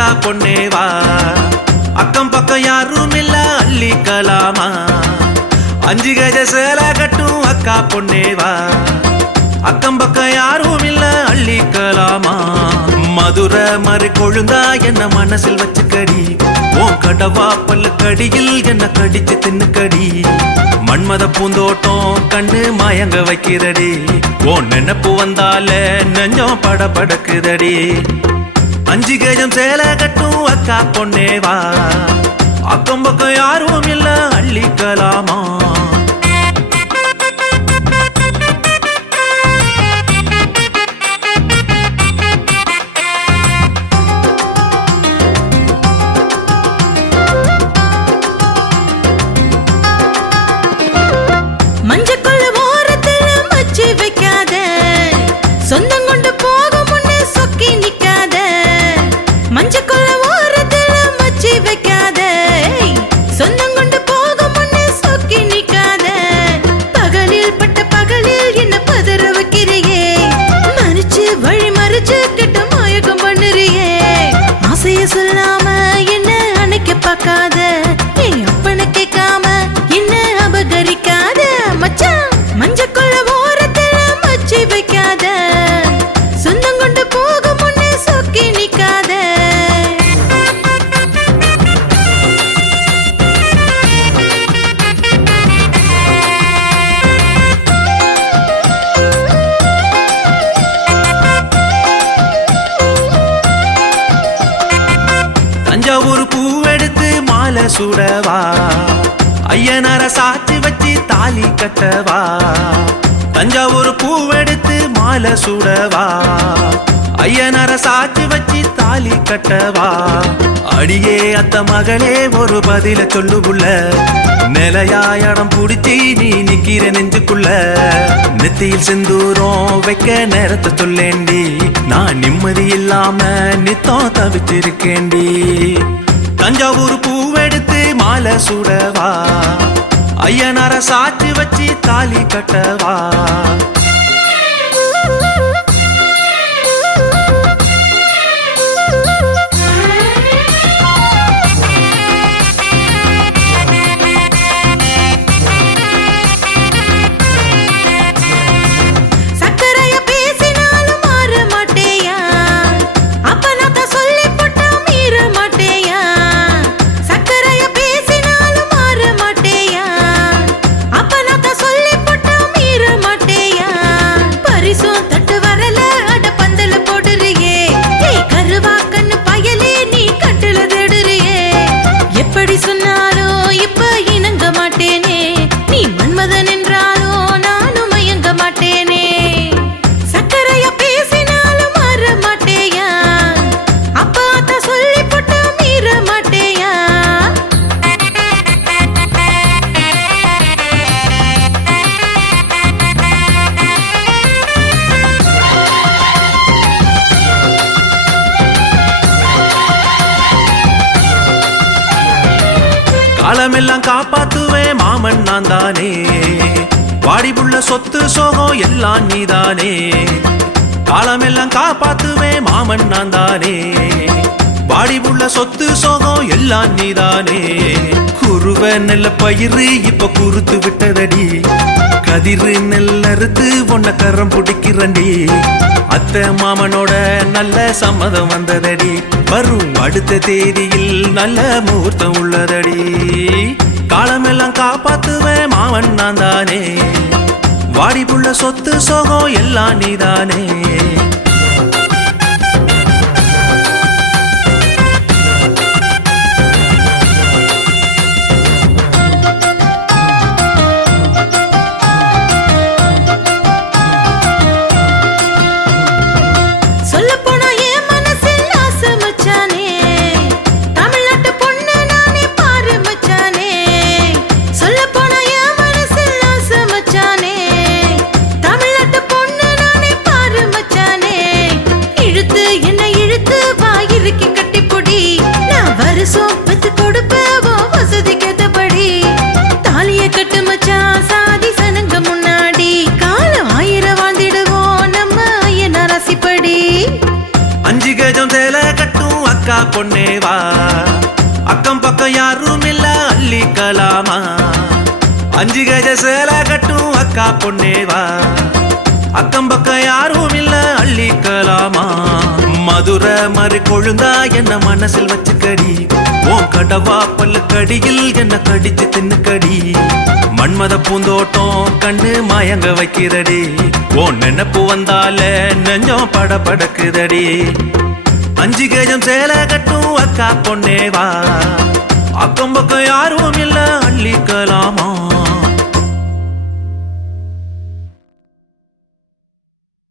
அக்கா பொண்ணேவா அக்கம் பக்கம் யாரும் இல்ல அள்ளிக்கலாமா? அஞ்சு கஜ சேல கட்டும் அக்கா பொண்ணேவா அக்கம் பக்கம் யாரும் இல்ல அள்ளிக்கலாமா? மதுரை மறு கொழுந்தா என்ன மனசில் வச்சுக்கடி? உன் கடவா பல்லு கடியில் என்ன கடிச்சு தின்னுக்கடி? மன்மத பூந்தோட்டம் கண்ணு மயங்க வைக்கிறடி. ஓ நினப்பு வந்தால நெஞ்சம் படபடக்குதடி. அஞ்சு கேஜம் சேலை கட்டும் அக்கா பொண்ணேவா அக்கம் பக்கம் யாரும் இல்ல அள்ளிக்கலாமா? தஞ்சாவூர் பூவெடுத்து மாலை சுடவா? ஐயனார சாத்தி வச்சு தாலி கட்டவா? தஞ்சாவூர் பூவெடுத்து மாலை சுடவா? ஐயனார சாட்சி வச்சு தாலி கட்டவா? அடியே அத்த மகளே ஒரு பதில சொல்லுக்குள்ள நிலையாயடம் புடிச்சி நீ நிக்கிற நெஞ்சுக்குள்ள. நெத்தியில் செந்தூரம் வைக்க நேரத்தை சொல்லேண்டி. நான் நிம்மதி இல்லாம நித்தம் தவிச்சிருக்கேண்டி. தஞ்சாவூர் பூவெடுத்து மாலை சுடவா? ஐயனார சாட்சி வச்சு தாலி கட்டவா? காலமெல்லாம் காப்பாத்துவேன் மாமன் நான் தானே வாடிபுள்ள சொத்து சோகம் எல்லாம் நீதானே. காலமெல்லாம் காப்பாத்துவேன் மாமன் நான் தானே வாடிபுள்ள சொத்து சோகம் எல்லாம் நீதானே. குருவ நெல்ல பயிறு இப்ப குறுத்து விட்டதடி. கதிரு நெல்லறுத்து உன்ன கரம் பிடிக்கிறண்டி. அத்தை மாமனோட நல்ல சம்மதம் வந்ததடி. வரும் அடுத்த தேதியில் நல்ல முகூர்த்தம் உள்ளதடி. காலமெல்லாம் காப்பாத்துவேன் மாமன் நான் தானே வாடிப்புள்ள சொத்து சோகம் எல்லாம் நீதானே. பொண்ணே வா. அக்கம் பக்கம் யாரும் இல்ல அள்ளிக்கலாமா? அஞ்சு கஜ சேல கட்டும் அக்கா பொன்னேவா வா. அக்கம் பக்கம் யாரும் இல்ல அள்ளிக்கலாமா? மதுரை மறு கொழுந்தா என்ன மனசில் வச்சுக்கடி? உன் கடவா பல்லு கடியில் என்ன கடிச்சு தின்னுக்கடி? மன்மத பூந்தோட்டம் கண்ணு மயங்க வைக்கிறடி. உன் நினப்பு வந்தால நெஞ்சம் படபடக்குதடி. அஞ்சு கேஜம் சேலை கட்டும் அக்கா பொண்ணேவா அக்கம் பக்கம் யாரும் இல்ல அள்ளிக்கலாமா?